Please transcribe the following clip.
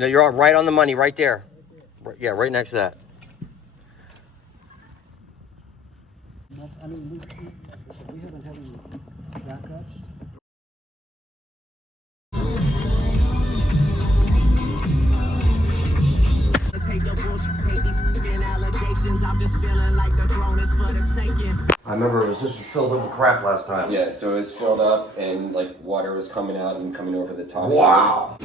No, you're right on the money, right there. Yeah, right next to that. I mean, we haven't had any backups. I remember this was filled up with crap last time. Yeah, so it was filled up and like water was coming out and coming over the top. Wow.